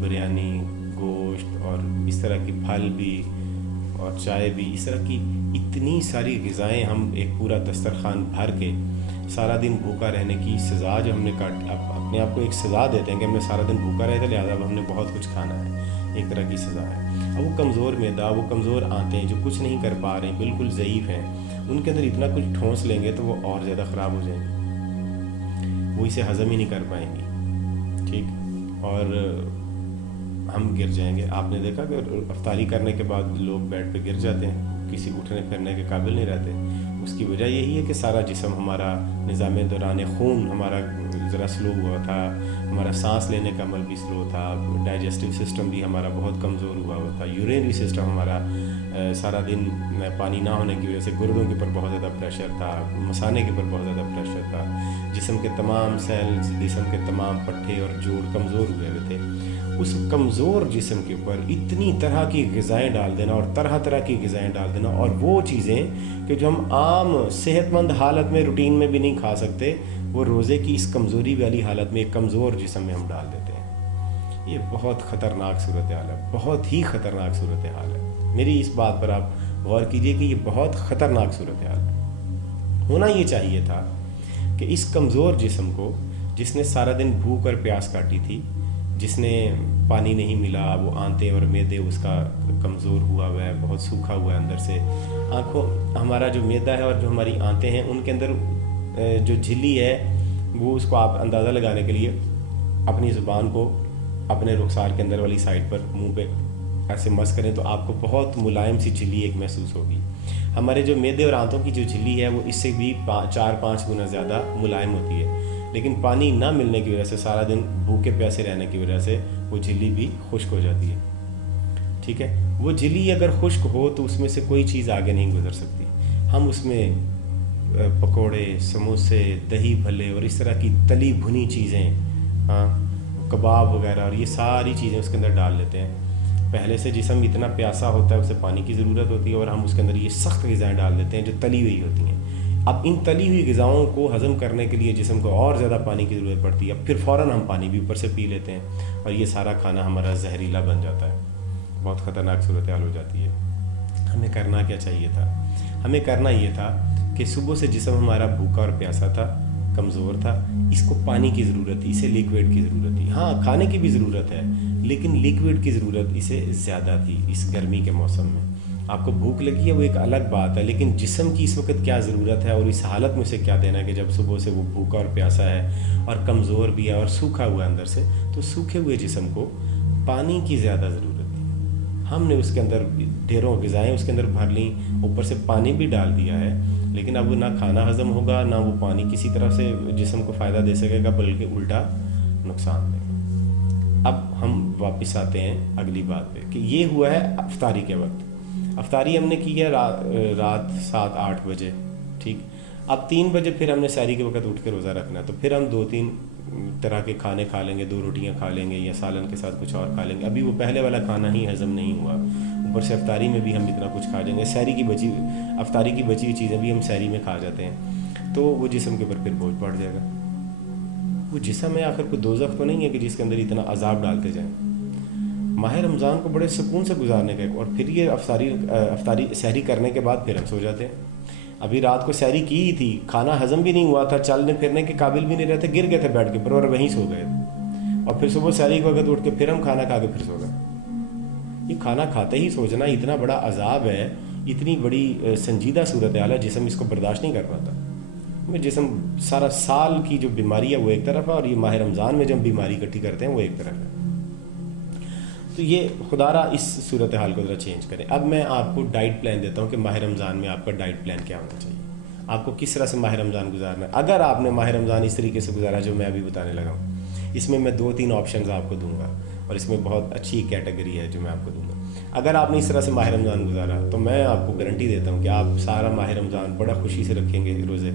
بریانی، گوشت اور اس طرح کی پھل بھی اور چائے بھی، اس طرح کی اتنی ساری غذائیں ہم ایک پورا دسترخوان بھر کے سارا دن بھوکا رہنے کی سزا جو ہم نے اپنے آپ کو ایک سزا دیتے ہیں کہ ہم نے سارا دن بھوکا رہے تھے، لہٰذا اب ہم نے بہت کچھ کھانا ہے، ایک طرح کی سزا ہے۔ اب وہ کمزور معدہ، وہ کمزور آنتیں جو کچھ نہیں کر پا رہے ہیں، بالکل ضعیف ہیں، ان کے اندر اتنا کچھ ٹھونس لیں گے تو وہ اور زیادہ خراب ہو جائیں گے، وہ اسے ہضم ہی نہیں کر پائیں گی، ٹھیک، اور ہم گر جائیں گے۔ آپ نے دیکھا کہ افطاری کرنے کے بعد لوگ بیڈ پہ گر جاتے ہیں، کسی اٹھنے پھرنے کے قابل نہیں رہتے۔ اس کی وجہ یہی ہے کہ سارا جسم ہمارا، نظام دوران خون ہمارا ذرا سلو ہوا تھا، ہمارا سانس لینے کا عمل بھی سلو تھا، ڈائجسٹیو سسٹم بھی ہمارا بہت کمزور ہوا تھا، یورینری سسٹم ہمارا سارا دن پانی نہ ہونے کی وجہ سے گردوں کے اوپر بہت زیادہ پریشر تھا، مثانے کے اوپر بہت زیادہ پریشر تھا، جسم کے تمام سیلز، جسم کے تمام پٹھے اور جوڑ کمزور ہوئے ہوئے تھے۔ اس کمزور جسم کے اوپر اتنی طرح کی غذائیں ڈال دینا اور طرح طرح کی غذائیں ڈال دینا، اور وہ چیزیں کہ جو ہم عام صحت مند حالت میں روٹین میں بھی نہیں کھا سکتے، وہ روزے کی اس کمزوری والی حالت میں ایک کمزور جسم میں ہم ڈال دیتے ہیں۔ یہ بہت خطرناک صورتحال ہے، بہت ہی خطرناک صورتحال ہے۔ میری اس بات پر آپ غور کیجئے کہ یہ بہت خطرناک صورتحال ہے۔ ہونا یہ چاہیے تھا کہ اس کمزور جسم کو، جس نے سارا دن بھوک اور پیاس کاٹی تھی، جس نے پانی نہیں ملا، وہ آنتیں اور معدے اس کا کمزور ہوا ہے، بہت سوکھا ہوا ہے اندر سے، آنکھوں، ہمارا جو معدہ ہے اور جو ہماری آنتیں ہیں ان کے اندر جو جھلی ہے، وہ اس کو آپ اندازہ لگانے کے لیے اپنی زبان کو اپنے رخسار کے اندر والی سائڈ پر منہ پہ ایسے مس کریں تو آپ کو بہت ملائم سی جھلی ایک محسوس ہوگی۔ ہمارے جو معدے اور آنتوں کی جو جھلی ہے وہ اس سے بھی 4-5 گنا زیادہ ملائم ہوتی ہے، لیکن پانی نہ ملنے کی وجہ سے، سارا دن بھوکے پیاسے رہنے کی وجہ سے وہ جھلی بھی خشک ہو جاتی ہے، ٹھیک ہے۔ وہ جھلی اگر خشک ہو تو اس میں سے کوئی چیز آگے نہیں گزر سکتی۔ ہم اس میں پکوڑے، سموسے، دہی بھلے اور اس طرح کی تلی بھنی چیزیں، ہاں، کباب وغیرہ، اور یہ ساری چیزیں اس کے اندر ڈال لیتے ہیں۔ پہلے سے جسم اتنا پیاسا ہوتا ہے، اسے پانی کی ضرورت ہوتی ہے، اور ہم اس کے اندر یہ سخت غذائیں ڈال دیتے ہیں جو تلی ہوئی ہوتی ہیں۔ اب ان تلی ہوئی غذاؤں کو ہضم کرنے کے لیے جسم کو اور زیادہ پانی کی ضرورت پڑتی ہے، اب پھر فوراً ہم پانی بھی اوپر سے پی لیتے ہیں، اور یہ سارا کھانا ہمارا زہریلا بن جاتا ہے، بہت خطرناک صورتحال ہو جاتی ہے۔ ہمیں کرنا کیا چاہیے تھا؟ ہمیں کرنا یہ تھا کہ صبح سے جسم ہمارا بھوکا اور پیاسا تھا، کمزور تھا، اس کو پانی کی ضرورت تھی، اسے لیکوڈ کی ضرورت تھی، ہاں کھانے کی بھی ضرورت ہے، لیکن لیکوڈ کی ضرورت اسے زیادہ تھی اس گرمی کے موسم میں۔ آپ کو بھوک لگی ہے وہ ایک الگ بات ہے، لیکن جسم کی اس وقت کیا ضرورت ہے اور اس حالت میں اسے کیا دینا ہے کہ جب صبح سے وہ بھوکا اور پیاسا ہے اور کمزور بھی ہے اور سوکھا ہوا ہے اندر سے، تو سوکھے ہوئے جسم کو پانی کی زیادہ ضرورت تھی۔ ہم نے اس کے اندر ڈھیروں غذائیں اس کے اندر بھر لیں، اوپر سے پانی بھی ڈال دیا ہے، لیکن اب نہ کھانا ہضم ہوگا، نہ وہ پانی کسی طرح سے جسم کو فائدہ دے سکے گا، بلکہ الٹا نقصان دے گا۔ اب ہم واپس آتے ہیں اگلی بات پہ کہ یہ ہوا ہے افطاری کے وقت۔ افطاری ہم نے کی ہے رات 7-8 بجے، ٹھیک۔ اب 3 بجے پھر ہم نے سحری کے وقت اٹھ کے روزہ رکھنا ہے، تو پھر ہم 2-3 طرح کے کھانے کھا لیں گے، 2 روٹیاں کھا لیں گے یا سالن کے ساتھ کچھ اور کھا لیں گے۔ ابھی وہ پہلے والا کھانا ہی ہضم نہیں ہوا، اوپر سے افطاری میں بھی ہم اتنا کچھ کھا جائیں گے، افطاری کی بچی ہوئی چیزیں بھی ہم سحری میں کھا جاتے ہیں، تو وہ جسم کے اوپر پھر بوجھ پڑ جائے گا۔ وہ جسم ہے آخر کوئی دوزخ تو نہیں ہے کہ جس کے اندر اتنا عذاب ڈالتے جائیں۔ ماہ رمضان کو بڑے سکون سے گزارنے کا، اور پھر یہ افطاری سحری کرنے کے بعد پھر ہم سو جاتے ہیں۔ ابھی رات کو سحری کی ہی تھی، کھانا ہضم بھی نہیں ہوا تھا، چلنے پھرنے کے قابل بھی نہیں رہتے، گر گئے تھے بیڈ کے اوپر اور وہیں سو گئے، اور پھر صبح سحری کے وقت اٹھ کے پھر ہم کھانا کھا کے پھر سو گئے۔ یہ کھانا کھاتے ہی سو جانا اتنا بڑا عذاب ہے، اتنی بڑی سنجیدہ صورتحال ہے، جسم اس کو برداشت نہیں کر پاتا۔ جسم سارا سال کی جو بیماری ہے وہ ایک طرف ہے، اور یہ ماہ رمضان میں جب بیماری اکٹھی کرتے ہیں وہ ایک طرف ہے۔ تو یہ خدا را اس صورتحال کو ذرا چینج کریں۔ اب میں آپ کو ڈائٹ پلان دیتا ہوں کہ ماہ رمضان میں آپ کا ڈائٹ پلان کیا ہونا چاہیے، آپ کو کس طرح سے ماہ رمضان گزارنا ہے۔ اگر آپ نے ماہ رمضان اس طریقے سے گزارا جو میں ابھی بتانے لگا ہوں، اس میں 2-3 آپشنز آپ کو دوں گا، اور اس میں بہت اچھی کیٹیگری ہے جو میں آپ کو دوں گا۔ اگر آپ نے اس طرح سے ماہ رمضان گزارا تو میں آپ کو گارنٹی دیتا ہوں کہ آپ سارا ماہ رمضان بڑا خوشی سے رکھیں گے روزے،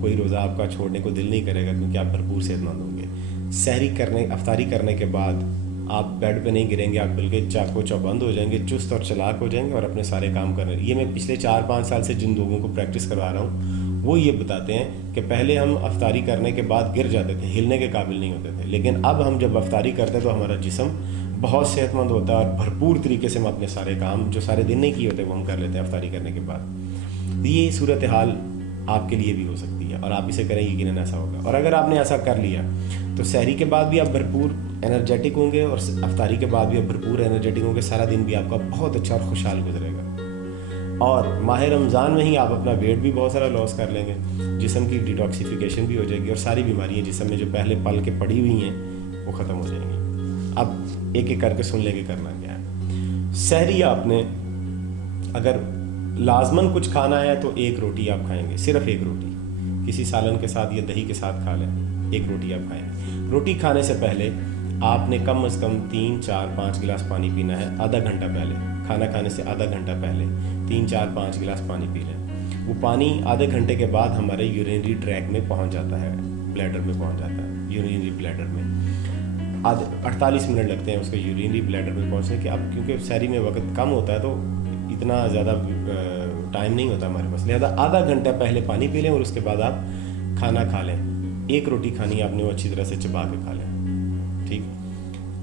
کوئی روزہ آپ کا چھوڑنے کو دل نہیں کرے گا، کیونکہ آپ بھرپور صحت مند ہوں گے۔ افطاری کرنے کے بعد آپ بیڈ پہ نہیں گریں گے، آپ بلکہ چاقو چوبند ہو جائیں گے، چست اور چلاک ہو جائیں گے، اور اپنے سارے کام کرنے۔ یہ میں پچھلے 4-5 سال سے جن لوگوں کو پریکٹس کروا رہا ہوں وہ یہ بتاتے ہیں کہ پہلے ہم افطاری کرنے کے بعد گر جاتے تھے، ہلنے کے قابل نہیں ہوتے تھے، لیکن اب ہم جب افطاری کرتے ہیں تو ہمارا جسم بہت صحت مند ہوتا ہے اور بھرپور طریقے سے ہم اپنے سارے کام جو سارے دن نہیں کیے ہوتے وہ ہم کر لیتے ہیں افطاری کرنے کے بعد۔ یہ صورتحال آپ کے لیے بھی ہو سکتی ہے اور آپ اسے کریں یقیناً ایسا ہوگا۔ اور اگر آپ نے ایسا کر لیا تو سحری کے بعد بھی آپ بھرپور انرجیٹک ہوں گے اور افطاری کے بعد بھی آپ بھرپور انرجیٹک ہوں گے، سارا دن بھی آپ کا بہت اچھا اور خوشحال گزرے گا۔ اور ماہ رمضان میں ہی آپ اپنا ویٹ بھی بہت سارا لاس کر لیں گے، جسم کی ڈیٹاکسیفیکیشن بھی ہو جائے گی اور ساری بیماریاں جسم میں جو پہلے پل کے پڑی ہوئی ہیں وہ ختم ہو جائیں گی۔ اب ایک ایک کر کے سن لیں کہ کرنا کیا ہے۔ سحری آپ نے اگر لازماً کچھ کھانا ہے تو ایک روٹی آپ کھائیں گے، صرف ایک روٹی، کسی سالن کے ساتھ یا دہی کے ساتھ کھا لیں، ایک روٹی آپ کھائیں گے۔ روٹی کھانے سے پہلے آپ نے کم از کم 3 4 5 گلاس پانی پینا ہے، آدھا گھنٹہ پہلے، کھانا کھانے سے آدھا گھنٹہ پہلے 3 4 5 گلاس پانی پی لیں۔ وہ پانی آدھے گھنٹے کے بعد ہمارے یورینری ٹریک میں پہنچ جاتا ہے، بلیڈر میں پہنچ جاتا ہے، یورینری بلیڈر میں 48 منٹ لگتے ہیں اس کے یورینری بلیڈر میں پہنچنے کے۔ اب کیونکہ سحری میں وقت کم ہوتا ہے تو اتنا زیادہ ٹائم نہیں ہوتا ہمارے پاس، لہٰذا آدھا گھنٹہ پہلے پانی پی لیں اور اس کے بعد آپ کھانا کھا لیں۔ ایک روٹی کھانی آپ نے وہ اچھی طرح سے چبا کے کھا لیں، ٹھیک۔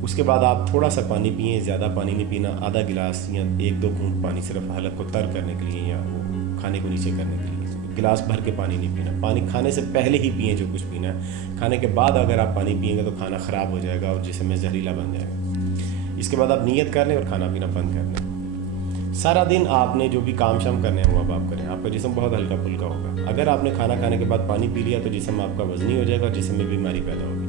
اس کے بعد آپ تھوڑا سا پانی پئیں، زیادہ پانی نہیں پینا، آدھا گلاس یا 1 2 گھونٹ پانی صرف حلق کو تر کرنے کے لیے یا وہ کھانے کو نیچے کرنے کے لیے، گلاس بھر کے پانی نہیں پینا۔ پانی کھانے سے پہلے ہی پئیں جو کچھ پینا ہے، کھانے کے بعد اگر آپ پانی پئیں گے تو کھانا خراب ہو جائے گا اور جسم میں زہریلا بن جائے گا۔ اس کے بعد آپ نیت کر لیں اور کھانا پینا بند کر لیں۔ سارا دن آپ نے جو بھی کام شام کرنے ہیں وہ اب آپ کریں، آپ کا جسم بہت ہلکا پھلکا ہوگا۔ اگر آپ نے کھانا کھانے کے بعد پانی پی لیا تو جسم آپ کا وزنی ہو جائے گا اور جسم میں بیماری پیدا ہوگی۔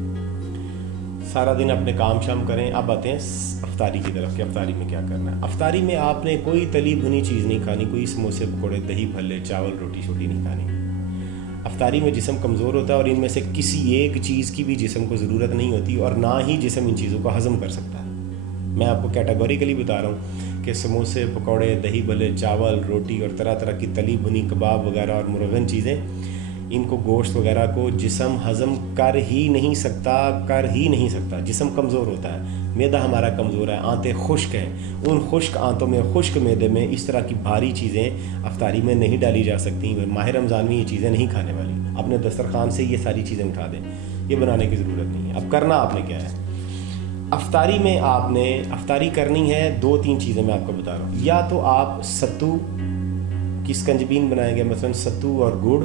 سارا دن اپنے کام شام کریں۔ اب آتے ہیں افطاری کی طرف کہ افطاری میں کیا کرنا ہے۔ افطاری میں آپ نے کوئی تلی بھنی چیز نہیں کھانی، کوئی سموسے پکوڑے دہی بھلے چاول روٹی چھوٹی نہیں کھانی۔ افطاری میں جسم کمزور ہوتا ہے اور ان میں سے کسی ایک چیز کی بھی جسم کو ضرورت نہیں ہوتی اور نہ ہی جسم ان چیزوں کو ہضم کر سکتا ہے۔ میں آپ کو کیٹیگوریکلی بتا رہا ہوں کہ سموسے پکوڑے دہی بھلے چاول روٹی اور طرح طرح کی تلی بھنی کباب وغیرہ اور مرغن چیزیں، ان کو گوشت وغیرہ کو جسم ہضم کر ہی نہیں سکتا، جسم کمزور ہوتا ہے، معدہ ہمارا کمزور ہے، آنتیں خشک ہیں، ان خشک آنتوں میں خشک معدے میں اس طرح کی بھاری چیزیں افطاری میں نہیں ڈالی جا سکتی۔ ماہ رمضان میں یہ چیزیں نہیں کھانے والی، اپنے دسترخوان سے یہ ساری چیزیں اٹھا دیں، یہ بنانے کی ضرورت نہیں ہے۔ اب کرنا آپ نے کیا ہے، افطاری میں آپ نے افطاری کرنی ہے 2 3 چیزیں میں آپ کو بتا رہا ہوں۔ یا تو آپ ستو کی سکنجبین بنائیں گے، مثلا ستو اور گڑ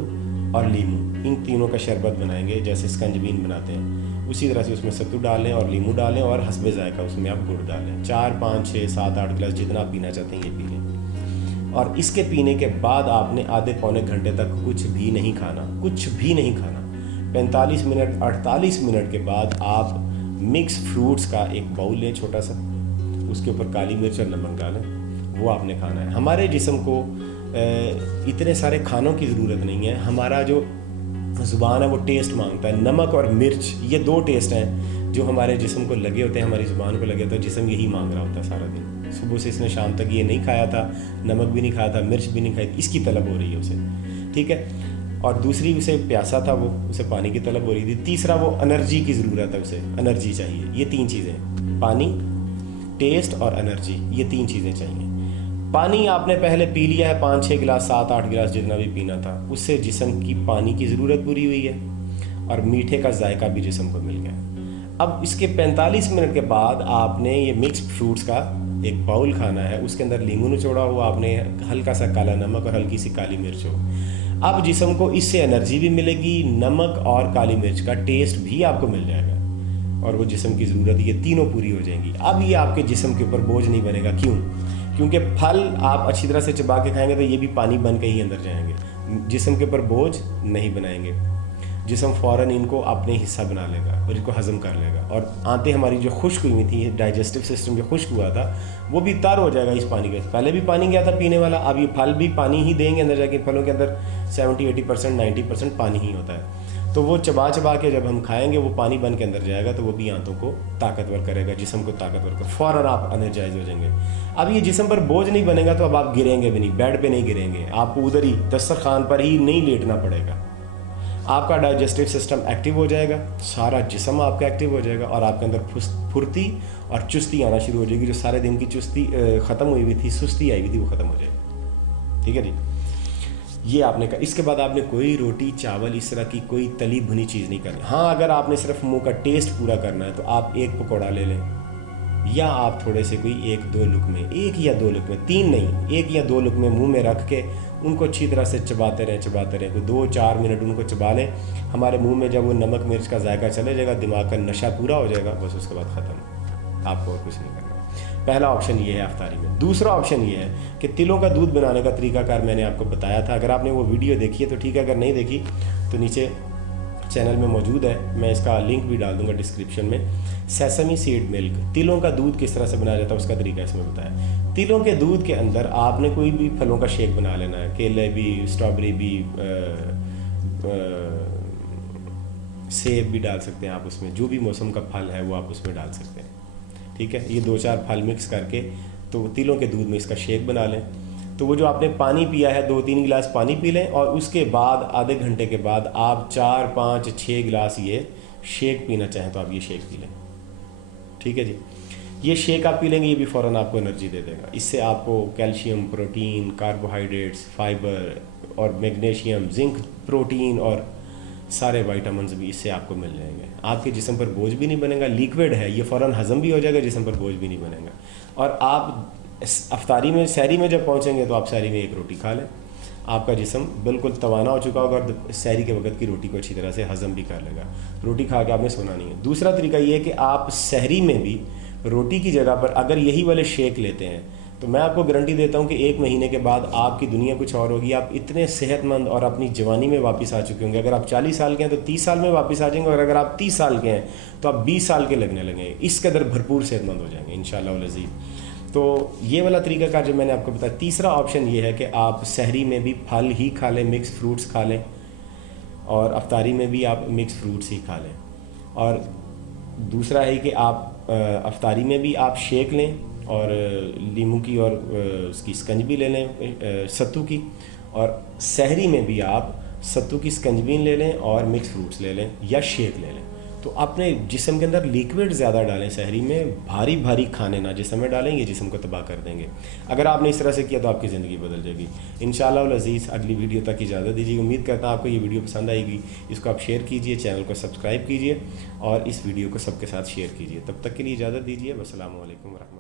اور لیمو، ان تینوں کا شربت بنائیں گے جیسے سکنجبین بناتے ہیں، اسی طرح سے اس میں ستو ڈالیں اور لیمو ڈالیں اور حسب ذائقہ اس میں آپ گڑ ڈالیں۔ 4 5 6 7 8 گلاس جتنا آپ پینا چاہتے ہیں یہ پی لیں۔ اور اس کے پینے کے بعد آپ نے آدھے پونے گھنٹے تک کچھ بھی نہیں کھانا، 45 منٹ 48 منٹ کے بعد آپ مکس فروٹس کا ایک باؤل لیں چھوٹا سا، اس کے اوپر کالی مرچ اور نمک ڈالیں، وہ آپ نے کھانا ہے۔ ہمارے جسم کو اتنے سارے کھانوں کی ضرورت نہیں ہے، ہمارا جو زبان ہے وہ ٹیسٹ مانگتا ہے، نمک اور مرچ یہ 2 ٹیسٹ ہیں جو ہمارے جسم کو لگے ہوتے ہیں، ہماری زبان کو لگے ہوتے ہیں، جسم یہی مانگ رہا ہوتا ہے سارا دن۔ صبح سے اس نے شام تک یہ نہیں کھایا تھا، نمک بھی نہیں کھایا تھا، مرچ بھی نہیں کھائی تھی، اس کی طلب ہو رہی ہے اسے، ٹھیک ہے۔ اور دوسری اسے پیاسا تھا، وہ اسے پانی کی طلب ہو رہی تھی۔ تیسرا وہ انرجی کی ضرورت ہے، اسے انرجی چاہیے۔ یہ 3 چیزیں، پانی، ٹیسٹ اور انرجی، یہ 3 چیزیں چاہیے۔ پانی آپ نے پہلے پی لیا ہے 5 6 گلاس 7 8 گلاس جتنا بھی پینا تھا، اس سے جسم کی پانی کی ضرورت پوری ہوئی ہے اور میٹھے کا ذائقہ بھی جسم کو مل گیا۔ اب اس کے 45 منٹ کے بعد آپ نے یہ مکس فروٹس کا ایک باؤل کھانا ہے، اس کے اندر لیمو نچوڑا ہوا آپ نے، ہلکا سا کالا نمک اور ہلکی سی کالی مرچ ہو۔ اب جسم کو اس سے انرجی بھی ملے گی، نمک اور کالی مرچ کا ٹیسٹ بھی آپ کو مل جائے گا اور وہ جسم کی ضرورت یہ تینوں پوری ہو جائیں گی۔ اب یہ آپ کے جسم کے اوپر بوجھ نہیں بنے گا، کیونکہ پھل آپ اچھی طرح سے چبا کے کھائیں گے تو یہ بھی پانی بن کے ہی اندر جائیں گے، جسم کے اوپر بوجھ نہیں بنائیں گے، جسم فوراً ان کو اپنے حصہ بنا لے گا اور ان کو ہضم کر لے گا، اور آنتیں ہماری جو خشک ہوئی تھیں، ڈائجسٹو سسٹم جو خشک ہوا تھا وہ بھی تر ہو جائے گا اس پانی کے، پہلے بھی پانی گیا تھا پینے والا، اب یہ پھل بھی پانی ہی دیں گے اندر جا کے، پھلوں کے اندر 70-80% 90% پانی ہی ہوتا ہے، تو وہ چبا کے جب ہم کھائیں گے وہ پانی بن کے اندر جائے گا تو وہ بھی آنتوں کو طاقتور کرے گا، جسم کو طاقتور کر فوراً آپ انرجائز ہو جائیں گے۔ اب یہ جسم پر بوجھ نہیں بنے گا تو اب آپ گریں گے بھی نہیں، بیڈ پہ نہیں گریں گے، آپ کو ادھر ہی دسترخوان پر ہی نہیں لیٹنا پڑے گا، آپ کا ڈائجسٹو سسٹم ایکٹیو ہو جائے گا، سارا جسم آپ کا ایکٹیو ہو جائے گا اور آپ کے اندر پھرتی اور چستی آنا شروع ہو جائے گی، جو سارے دن کی چستی ختم ہوئی ہوئی تھی، سستی آئی ہوئی تھی، وہ ختم ہو جائے گی، ٹھیک ہے جی۔ یہ آپ نے کہا. اس کے بعد آپ نے کوئی روٹی چاول اس طرح کی کوئی تلی بھنی چیز نہیں کرنی. ہاں اگر آپ نے صرف منہ کا ٹیسٹ پورا کرنا ہے تو آپ ایک پکوڑا لے لیں, یا آپ تھوڑے سے کوئی ایک یا دو لقمے, 3 نہیں, 1 یا 2 لقمے منہ میں رکھ کے ان کو اچھی طرح سے چباتے رہیں کوئی 2-4 منٹ ان کو چبا لیں. ہمارے منہ میں جب وہ نمک مرچ کا ذائقہ چلے جائے گا, دماغ کا نشہ پورا ہو جائے گا, بس اس کے بعد ختم, آپ کو اور کچھ نہیں کرنا. پہلا آپشن یہ ہے افطاری میں. دوسرا آپشن یہ ہے کہ تلوں کا دودھ بنانے کا طریقہ کار میں نے آپ کو بتایا تھا. اگر آپ نے وہ ویڈیو دیکھی ہے تو ٹھیک ہے, اگر نہیں دیکھی تو نیچے چینل میں موجود ہے, میں اس کا لنک بھی ڈال دوں گا ڈسکرپشن میں. سیسمی سیڈ ملک, تلوں کا دودھ کس طرح سے بنایا جاتا ہے اس کا طریقہ اس میں بتایا. تلوں کے دودھ کے اندر آپ نے کوئی بھی پھلوں کا شیک بنا لینا ہے, کیلے بھی, اسٹرابری بھی, سیب بھی ڈال سکتے ہیں آپ اس میں, جو بھی موسم کا پھل ہے وہ آپ اس میں ڈال سکتے ہیں. ٹھیک ہے, یہ 2-4 پھل مکس کر کے تو تلوں کے دودھ میں اس کا شیک بنا لیں. تو وہ جو آپ نے پانی پیا ہے 2-3 گلاس پانی پی لیں, اور اس کے بعد آدھے گھنٹے کے بعد آپ 4-5-6 گلاس یہ شیک پینا چاہیں تو آپ یہ شیک پی لیں. ٹھیک ہے جی, یہ شیک آپ پی لیں گے, یہ بھی فوراً آپ کو انرجی دے دے گا. اس سے آپ کو کیلشیم, پروٹین, کاربوہائیڈریٹس, فائبر اور میگنیشیم, زنک, پروٹین اور سارے وائٹامنز بھی اس سے آپ کو مل جائیں گے. آپ کے جسم پر بوجھ بھی نہیں بنے گا, لیکوڈ ہے یہ, فوراً ہضم بھی ہو جائے گا, جسم پر بوجھ بھی نہیں بنے گا. اور آپ افطاری میں, سحری میں جب پہنچیں گے تو آپ سحری میں 1 روٹی کھا لیں, آپ کا جسم بالکل توانا ہو چکا ہوگا اور سحری کے وقت کی روٹی کو اچھی طرح سے ہضم بھی کر لے گا. روٹی کھا کے آپ نے سونا نہیں ہے. دوسرا طریقہ یہ ہے کہ آپ سحری میں بھی روٹی کی جگہ پر اگر یہی والے شیک لیتے ہیں تو میں آپ کو گارنٹی دیتا ہوں کہ 1 مہینے کے بعد آپ کی دنیا کچھ اور ہوگی. آپ اتنے صحت مند اور اپنی جوانی میں واپس آ چکے ہوں گے. اگر آپ 40 سال کے ہیں تو 30 سال میں واپس آ جائیں گے, اور اگر آپ 30 سال کے ہیں تو آپ 20 سال کے لگنے لگیں گے. اس قدر بھرپور صحت مند ہو جائیں گے انشاءاللہ العزیز. تو یہ والا طریقہ کار جو میں نے آپ کو بتایا. تیسرا آپشن یہ ہے کہ آپ سحری میں بھی پھل ہی کھا لیں, مکس فروٹس کھا لیں, اور افطاری میں بھی آپ مکس فروٹس ہی کھا لیں. اور دوسرا ہے کہ آپ افطاری میں بھی آپ شیک لیں اور لیمو کی اور اس کی سکنجبی لے لیں ستو کی, اور سحری میں بھی آپ ستو کی سکنجبی لے لیں اور مکس فروٹس لے لیں یا شیک لے لیں. تو اپنے جسم کے اندر لیکوڈ زیادہ ڈالیں سحری میں, بھاری کھانے نہ جسم میں ڈالیں, یہ جسم کو تباہ کر دیں گے. اگر آپ نے اس طرح سے کیا تو آپ کی زندگی بدل جائے گی انشاءاللہ العزیز. اگلی ویڈیو تک اجازت دیجیے. امید کرتا ہوں آپ کو یہ ویڈیو پسند آئے گی. اس کو آپ شیئر کیجیے, چینل کو سبسکرائب کیجیے اور اس ویڈیو کو سب کے ساتھ شیئر کیجیے. تب تک کے لیے اجازت دیجیے. والسلام علیکم ورحمۃ اللہ.